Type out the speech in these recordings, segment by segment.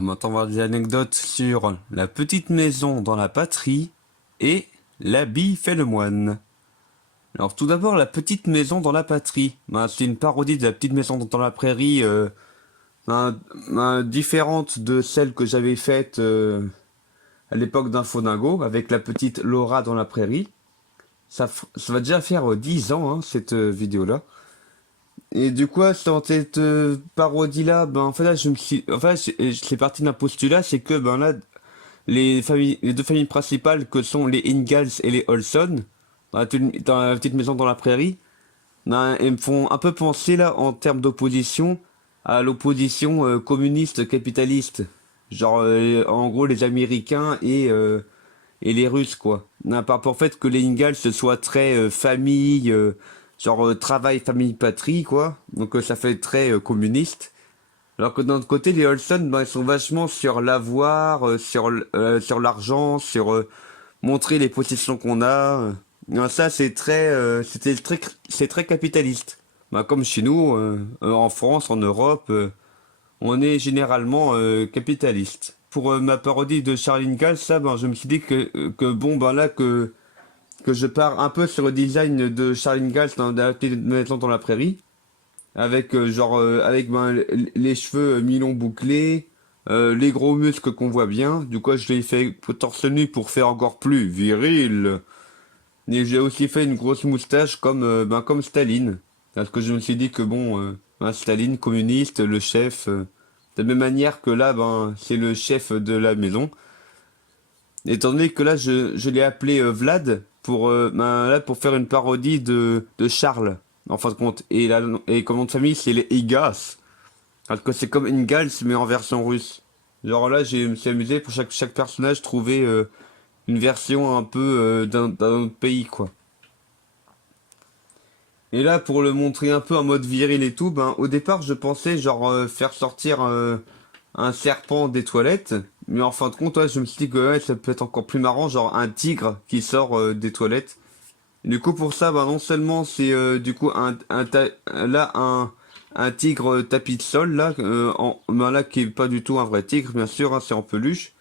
Maintenant, on va voir des anecdotes sur la petite maison dans la patrie et l'habit fait le moine. Alors, tout d'abord, la petite maison dans la patrie. C'est une parodie de la petite maison dans la prairie, différente de celle que j'avais faite à l'époque d'Infodingo, avec la petite Laura dans la prairie. Ça va déjà faire 10 ans, hein, cette vidéo-là. Et du coup, dans cette parodie-là, en fait, là, c'est parti d'un postulat, c'est que, là, les deux familles principales que sont les Ingalls et les Olson, dans la petite maison dans la prairie, elles me font un peu penser, là, en termes d'opposition, à l'opposition communiste capitaliste. Genre, en gros, les Américains et les Russes, quoi. Par rapport au fait que les Ingalls soient très famille, travail, famille, patrie, quoi. Donc ça fait très communiste. Alors que d'un autre côté, les Olsen, ils sont vachement sur l'avoir, sur l'argent, sur montrer les possessions qu'on a. Non, ça, c'est très capitaliste. Comme chez nous, en France, en Europe, on est généralement capitaliste. Pour ma parodie de Charlie Gall, ça, je me suis dit que bon, là, que je pars un peu sur le design de Charlie Gall dans la petite maison dans la prairie, avec avec les cheveux mi-longs bouclés, les gros muscles qu'on voit bien. Du coup, je l'ai fait torse nu pour faire encore plus viril. Et j'ai aussi fait une grosse moustache comme Staline. Parce que je me suis dit que Staline, communiste, le chef, de la même manière que là, c'est le chef de la maison. Étant donné que là, je l'ai appelé Vlad pour faire une parodie de Charles, en fin de compte. Et comme nom de famille, c'est les Igas. Parce que c'est comme Ingalls, mais en version russe. Genre là, je me suis amusé pour chaque personnage trouver une version un peu d'un autre pays, quoi. Et là, pour le montrer un peu en mode viril et tout, au départ, je pensais faire sortir un serpent des toilettes. Mais en fin de compte, ouais, je me suis dit que ouais, ça peut être encore plus marrant, genre un tigre qui sort des toilettes. Et du coup, pour ça, non seulement c'est du coup un tigre tapis de sol, là, là, qui est pas du tout un vrai tigre, bien sûr, hein, c'est en peluche.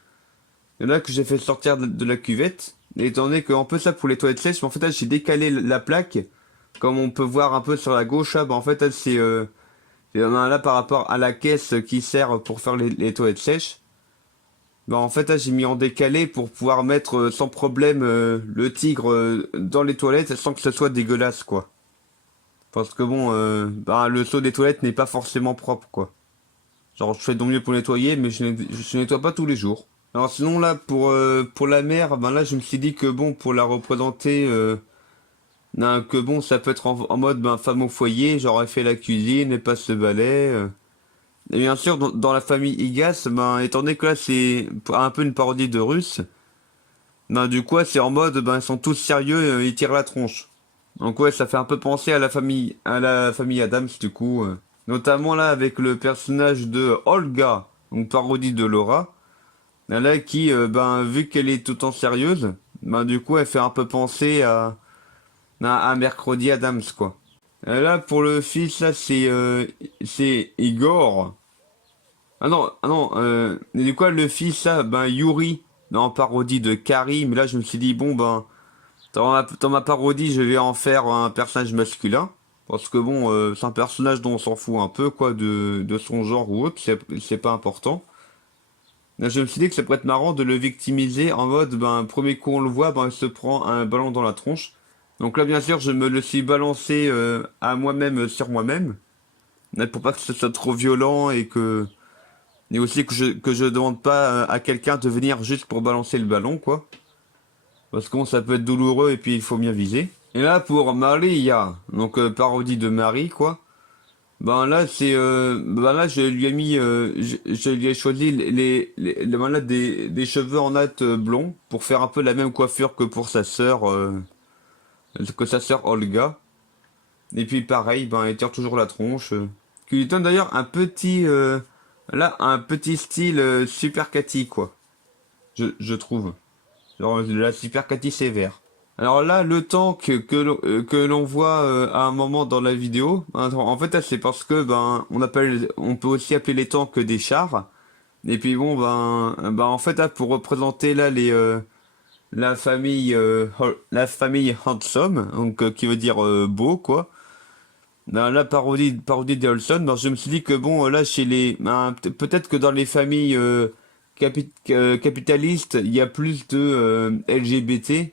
Et là, que j'ai fait sortir de la cuvette. Et étant donné qu'en peu ça pour les toilettes sèches, mais en fait, là, j'ai décalé la plaque. Comme on peut voir un peu sur la gauche, là, en fait, là, c'est là par rapport à la caisse qui sert pour faire les toilettes sèches. En fait, là, j'ai mis en décalé pour pouvoir mettre sans problème le tigre dans les toilettes sans que ce soit dégueulasse, quoi. Parce que le seau des toilettes n'est pas forcément propre, quoi. Genre, je fais de mon mieux pour nettoyer, mais je nettoie pas tous les jours. Alors sinon, là, pour la mer, là, je me suis dit que pour la représenter, ça peut être en mode, femme au foyer, genre, elle fait la cuisine, elle passe le balai. Et bien sûr, dans la famille Igas, étant donné que là c'est un peu une parodie de Russe, du coup, ouais, c'est en mode, ils sont tous sérieux, ils tirent la tronche. Donc ouais, ça fait un peu penser à la famille Adams, du coup. Notamment là, avec le personnage de Olga, donc parodie de Laura. Là, qui, vu qu'elle est tout le temps sérieuse, du coup, elle fait un peu penser à Mercredi Adams, quoi. Et là, pour le fils, là, c'est Igor. Ah non, et du coup, le fils, là, Yuri, en parodie de Carrie, mais là, je me suis dit, dans ma parodie, je vais en faire un personnage masculin, parce que c'est un personnage dont on s'en fout un peu, quoi, de son genre ou autre, c'est pas important. Là, je me suis dit que ça pourrait être marrant de le victimiser en mode, premier coup on le voit, il se prend un ballon dans la tronche. Donc là, bien sûr, je me le suis balancé à moi-même sur moi-même, mais pour pas que ce soit trop violent et aussi que je demande pas à quelqu'un de venir juste pour balancer le ballon, quoi. Parce que ça peut être douloureux et puis il faut bien viser. Et là, pour Maria, donc parodie de Marie, quoi. Là, là, je lui ai mis, je lui ai choisi là, des cheveux en natte blonds pour faire un peu la même coiffure que pour que sa sœur Olga. Et puis pareil, elle tire toujours la tronche. Qui lui donne d'ailleurs un petit style super Cathy, quoi. Je trouve. Genre la super Cathy sévère. Alors là, le temps que l'on voit à un moment dans la vidéo, en fait, là, c'est parce que on peut aussi appeler les tanks des chars. Et puis bon, ben en fait, là, pour représenter là la famille Handsome, donc qui veut dire beau, quoi. Ben, la parodie des Olsen, ben, je me suis dit que bon, là, chez peut-être que dans les familles capitalistes, il y a plus de LGBT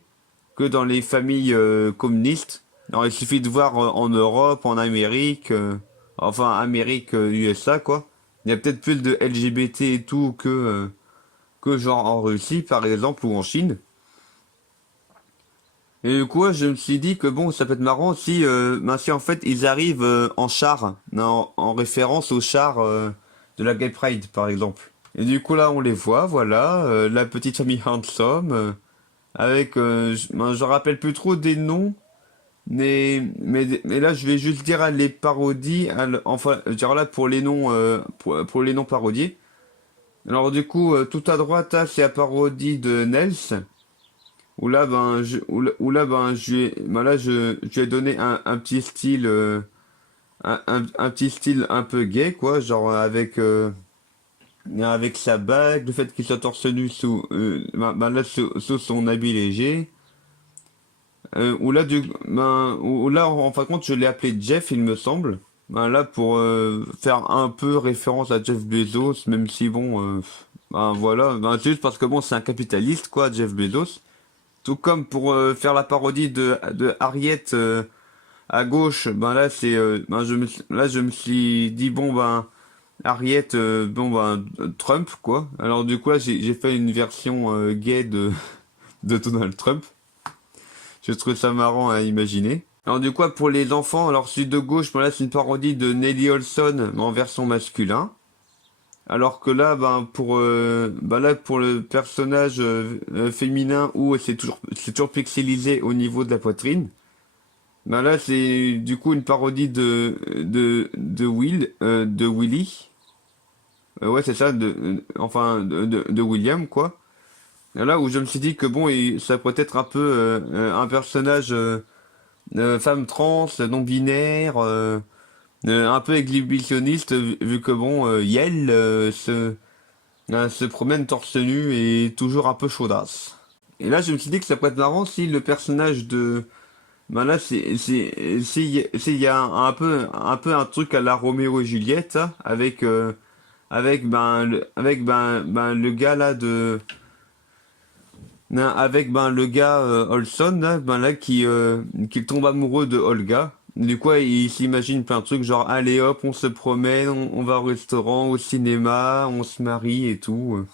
que dans les familles communistes. Alors, il suffit de voir en Europe, en Amérique, enfin Amérique, USA, quoi. Il y a peut-être plus de LGBT et tout que genre en Russie, par exemple, ou en Chine. Et du coup, ouais, je me suis dit que bon, ça peut être marrant si en fait ils arrivent en char, en référence au char de la Gay Pride, par exemple. Et du coup, là, on les voit, voilà, la petite famille Handsome, je rappelle plus trop des noms, mais là, je vais juste dire les parodies, enfin, genre là, pour les noms parodiés. Alors, du coup, tout à droite, là, c'est la parodie de Nels. Où là, ben, je lui ai donné un petit style, un petit style un peu gay, quoi, genre avec sa bague, le fait qu'il soit torse nu sous son habit léger. Où là, en fin de compte, je l'ai appelé Jeff, il me semble. Ben là, pour faire un peu référence à Jeff Bezos, même si bon, ben voilà, ben, c'est juste parce que bon, c'est un capitaliste, quoi, Jeff Bezos. Tout comme pour faire la parodie de Harriet à gauche, ben là là je me suis dit bon ben Harriet bon ben Trump quoi. Alors du coup là j'ai fait une version gay de Donald Trump. Je trouve ça marrant à imaginer. Alors du coup pour les enfants, alors celui de gauche, ben là c'est une parodie de Nelly Olson mais en version masculin. Alors que là, pour le personnage féminin où c'est toujours pixelisé au niveau de la poitrine. Ben là, c'est du coup une parodie de Willy. Ouais, c'est ça, de William, quoi. Là où je me suis dit que bon, ça pourrait être un peu un personnage femme trans, non binaire, un peu exhibitionniste, vu que bon, Yel se promène torse nu et toujours un peu chaudasse. Et là, je me suis dit que ça pourrait être marrant si le personnage de... Ben là, s'il y a un peu un truc à la Roméo et Juliette, hein, avec le gars là avec le gars Olson, là, ben là qui tombe amoureux de Olga. Du coup, il s'imagine plein de trucs, genre allez hop, on se promène, on va au restaurant, au cinéma, on se marie et tout.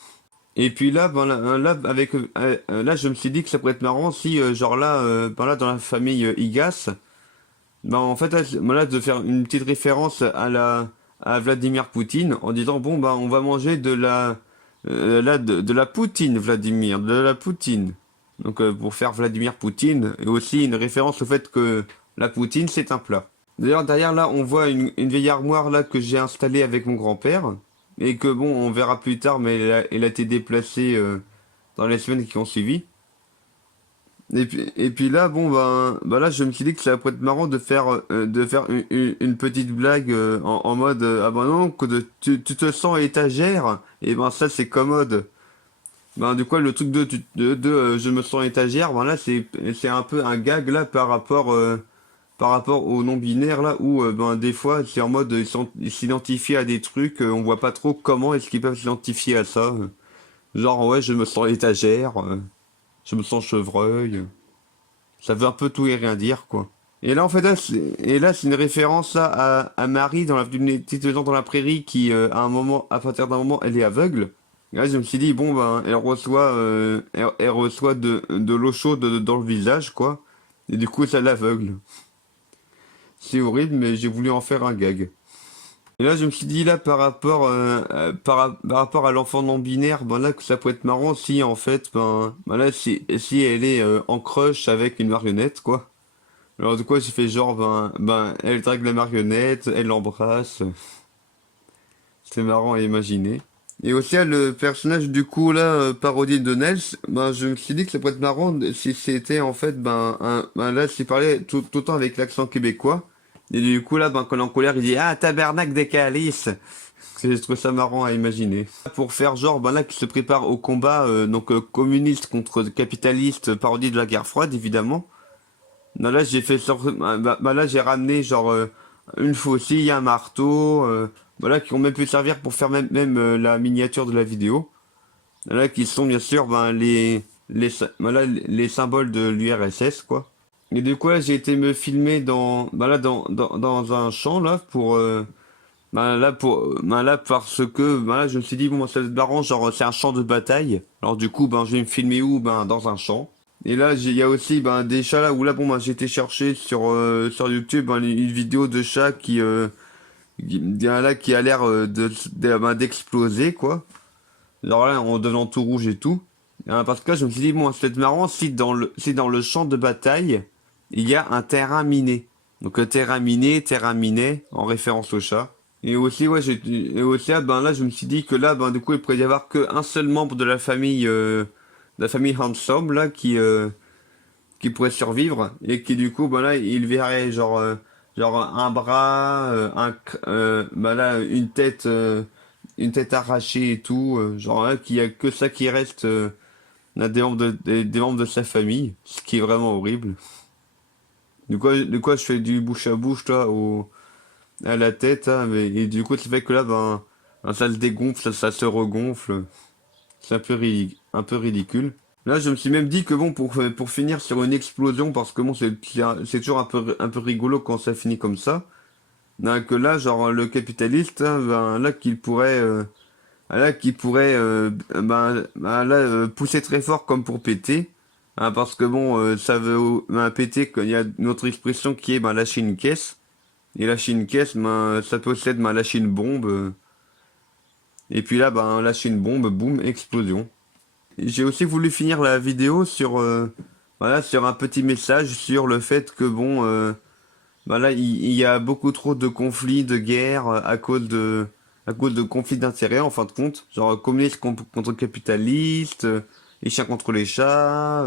Et puis là, là, je me suis dit que ça pourrait être marrant si, genre là, là, dans la famille Igas, ben en fait, là, de faire une petite référence à Vladimir Poutine en disant bon, bah, on va manger de la poutine, Vladimir, de la poutine. Donc, pour faire Vladimir Poutine, et aussi une référence au fait que la poutine, c'est un plat. D'ailleurs, derrière là, on voit une vieille armoire là que j'ai installée avec mon grand-père et que bon, on verra plus tard, mais elle a été déplacée dans les semaines qui ont suivi. Et puis là, là, je me suis dit que ça pourrait être marrant de faire une petite blague en mode ah ben non, tu te sens étagère, et ben ça c'est commode. Ben du coup le truc je me sens étagère, ben là c'est un peu un gag là par rapport au non binaire là où ben des fois c'est en mode ils s'identifient à des trucs, on voit pas trop comment est-ce qu'ils peuvent s'identifier à ça. Genre ouais, je me sens étagère, je me sens chevreuil. Ça veut un peu tout et rien dire, quoi. Et là, en fait, là, c'est une référence là, à Marie dans d'une petite maison dans la prairie qui, à partir d'un moment, elle est aveugle. Et là, je me suis dit, bon, ben, elle reçoit de l'eau chaude dans le visage, quoi. Et du coup, ça l'aveugle. C'est horrible, mais j'ai voulu en faire un gag. Et là, je me suis dit, là, par rapport à l'enfant non binaire, ben là, que ça pourrait être marrant si, en fait, ben là, si elle est en crush avec une marionnette, quoi. Alors du coup j'ai fait genre elle drague la marionnette, elle l'embrasse. C'est marrant à imaginer. Et aussi le personnage du coup là parodie de Nels, ben je me suis dit que ça pourrait être marrant si c'était en fait là s'il parlait tout le temps avec l'accent québécois Et du coup là, ben, quand il est en colère, il dit ah tabernacle des calices. Je trouve ça marrant à imaginer. Pour faire genre, ben là, qui se prépare au combat, communiste contre capitaliste, parodie de la guerre froide, évidemment. Non, là, j'ai fait là, j'ai ramené genre une faucille, un marteau, voilà, qui ont même pu servir pour faire même la miniature de la vidéo. Là, qui sont bien sûr ben, voilà, les symboles de l'URSS, quoi. Et du coup, là, j'ai été me filmer dans un champ, là, là, parce que, ben là, je me suis dit, bon, ça va être marrant, genre, c'est un champ de bataille. Alors, du coup, ben, je vais me filmer où? Ben, dans un champ. Et là, il y a aussi, ben, des chats là, où là, bon, ben, j'ai été chercher sur YouTube, ben, une vidéo de chat qui a l'air ben, d'exploser, quoi. Genre là, en devenant tout rouge et tout. Parce que là, je me suis dit, bon, c'est marrant si dans le champ de bataille, il y a un terrain miné. Donc, terrain miné, en référence au chat. Et aussi, ouais, et aussi, ben là, je me suis dit que là, ben, du coup, il pourrait y avoir qu'un seul membre de la famille Handsome, là, qui pourrait survivre. Et qui, du coup, ben là, il verrait, genre, un bras, ben là, une tête arrachée et tout, genre là, qu'il y a que ça qui reste là, des membres de sa famille, ce qui est vraiment horrible. De quoi je fais du bouche à bouche là à la tête, hein, et du coup ça fait que là ben, ça se dégonfle, ça se regonfle, c'est un peu ridicule. Là je me suis même dit que bon pour finir sur une explosion parce que bon c'est toujours un peu rigolo quand ça finit comme ça. Que là genre le capitaliste hein, ben, là qui pourrait là pousser très fort comme pour péter hein, parce que bon ça veut ben, péter qu'il y a une autre expression qui est ben, lâcher une caisse et lâcher une caisse ben, ça possède ben, lâcher une bombe et puis là ben lâcher une bombe boum explosion. J'ai aussi voulu finir la vidéo sur voilà sur un petit message sur le fait que bon ben là il y a beaucoup trop de conflits de guerres à cause de conflits d'intérêts en fin de compte, genre communiste contre capitaliste, les chiens contre les chats,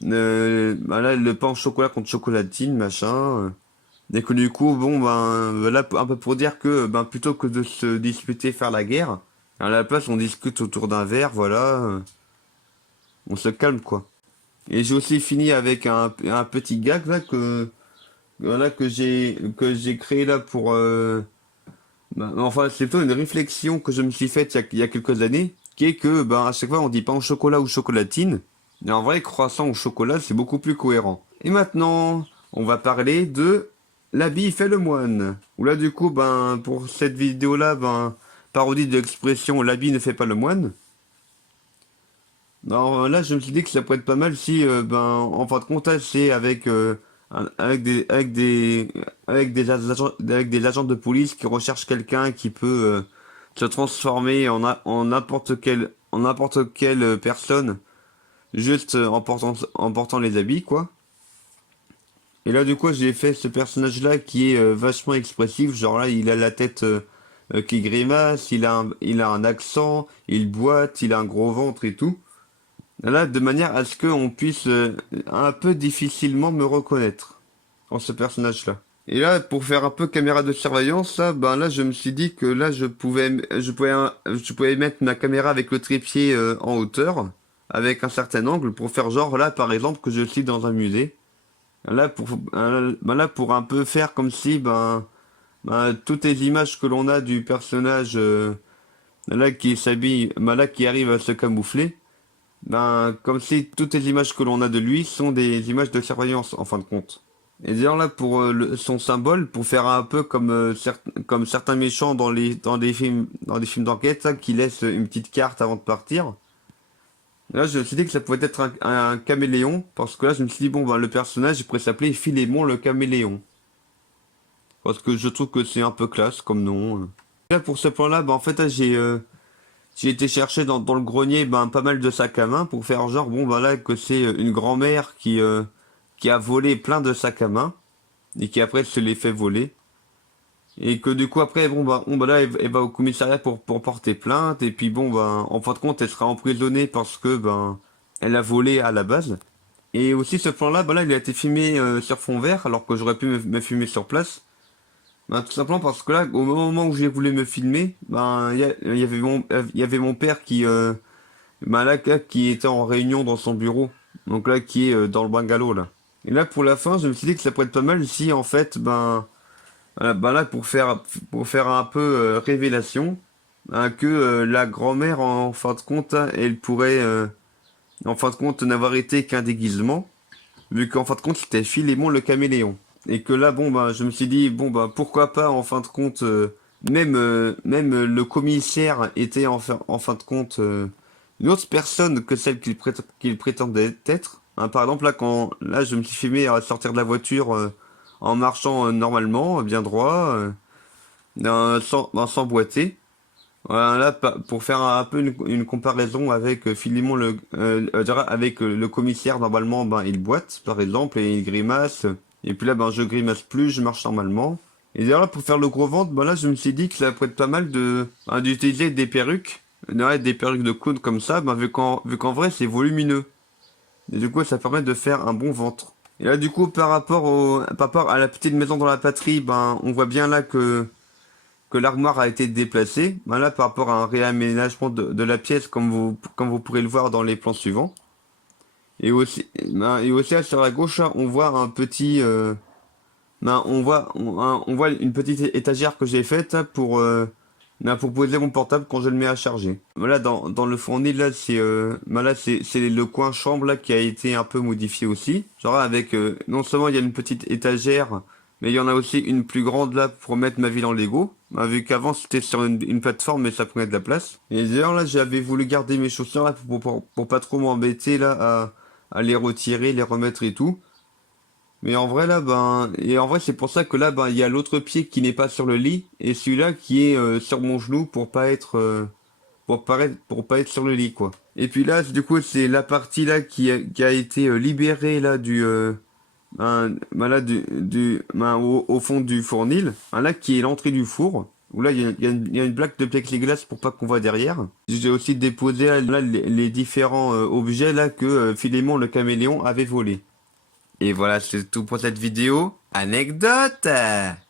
ben là le pain au chocolat contre chocolatine, machin. Et que du coup, bon ben voilà un peu pour dire que ben plutôt que de se disputer, faire la guerre, à la place on discute autour d'un verre, voilà, on se calme quoi. Et j'ai aussi fini avec un petit gag là que voilà que j'ai créé là pour bah, enfin, c'est plutôt une réflexion que je me suis faite il y a quelques années, qui est que, ben, à chaque fois, on dit pain au chocolat ou chocolatine, mais en vrai, croissant au chocolat, c'est beaucoup plus cohérent. Et maintenant, on va parler de l'habit fait le moine. Où là, du coup, ben, pour cette vidéo-là, ben, parodie de l'expression l'habit ne fait pas le moine. Alors là, je me suis dit que ça pourrait être pas mal si, ben, en fin de compte, là, c'est avec des agents de police qui recherchent quelqu'un qui peut se transformer en n'importe quelle personne, juste en portant les habits, quoi. Et là, du coup, j'ai fait ce personnage-là qui est vachement expressif. Genre là, il a la tête qui grimace, il a un accent, il boite, il a un gros ventre et tout. Là, de manière à ce qu'on puisse un peu difficilement me reconnaître en ce personnage-là. Et là, pour faire un peu caméra de surveillance, là, ben là, je me suis dit que là, je pouvais mettre ma caméra avec le trépied en hauteur, avec un certain angle, pour faire genre là, par exemple, que je suis dans un musée. Là, pour un peu faire comme si, toutes les images que l'on a du personnage là qui s'habille, là qui arrive à se camoufler. Ben, comme si toutes les images que l'on a de lui sont des images de surveillance, en fin de compte. Et d'ailleurs là, pour son symbole, pour faire un peu comme, comme certains méchants dans des films d'enquête, hein, qui laissent une petite carte avant de partir. Là, je me suis dit que ça pouvait être un caméléon, parce que là, je me suis dit, bon, ben, le personnage, il pourrait s'appeler Philémon le caméléon. Parce que je trouve que c'est un peu classe comme nom. Là, pour ce plan-là, ben, en fait, là, j'ai été chercher dans le grenier ben, pas mal de sacs à main pour faire genre, bon, ben là, que c'est une grand-mère qui a volé plein de sacs à main et qui après se les fait voler. Et que du coup, après, bon, bah là, elle va au commissariat pour porter plainte. Et puis, bon, ben, en fin de compte, elle sera emprisonnée parce que, ben, elle a volé à la base. Et aussi ce plan-là, bah là, il a été filmé sur fond vert, alors que j'aurais pu me filmer sur place. Ben, tout simplement parce que là, au moment où j'ai voulu me filmer, ben il y avait mon père ben là, qui était en réunion dans son bureau. Donc là, qui est dans le bungalow là. Et là, pour la fin, je me suis dit que ça pourrait être pas mal si en fait, ben là, pour faire un peu révélation, hein, que la grand-mère, en fin de compte, hein, elle pourrait, en fin de compte, n'avoir été qu'un déguisement, vu qu'en fin de compte, c'était Philémon le caméléon. Et que là, bon, bah, je me suis dit, bon, bah, pourquoi pas, en fin de compte, même le commissaire était en fin de compte une autre personne que celle qu'il prétendait être. Hein, par exemple, là, je me suis filmé à sortir de la voiture en marchant normalement, bien droit, sans boiter. Voilà, là, pour faire un peu une comparaison avec Philémon avec le commissaire, normalement, ben, il boite, par exemple, et il grimace. Et puis là, ben, je grimace plus, je marche normalement. Et d'ailleurs, là, pour faire le gros ventre, ben là, je me suis dit que ça pourrait être pas mal d'utiliser des perruques. Ouais, des perruques de clown comme ça, ben, vu qu'en vrai, c'est volumineux. Et du coup, ça permet de faire un bon ventre. Et là, du coup, par rapport à la petite maison dans la patrie, ben, on voit bien là que l'armoire a été déplacée. Ben là, par rapport à un réaménagement de la pièce, comme vous pourrez le voir dans les plans suivants. Et aussi là, sur la gauche, là, on voit un petit, on voit une petite étagère que j'ai faite hein, pour poser mon portable quand je le mets à charger. Voilà, dans le fournil là, c'est le coin chambre là qui a été un peu modifié aussi. Genre avec, non seulement il y a une petite étagère, mais il y en a aussi une plus grande là pour mettre ma ville en Lego. Bah, vu qu'avant c'était sur une plateforme, mais ça prenait de la place. Et d'ailleurs là, j'avais voulu garder mes chaussures là pour pas trop m'embêter là à les retirer, les remettre et tout. Mais en vrai là et en vrai c'est pour ça que là il y a l'autre pied qui n'est pas sur le lit et celui-là qui est sur mon genou pour pas être pour pas être sur le lit quoi. Et puis là du coup c'est la partie là qui a été libérée là au fond du fournil, là qui est l'entrée du four. Où là il y a une plaque de plexiglas pour pas qu'on voit derrière. J'ai aussi déposé là, les différents objets là que Philémon le caméléon avait volé. Et voilà, c'est tout pour cette vidéo. Anecdote!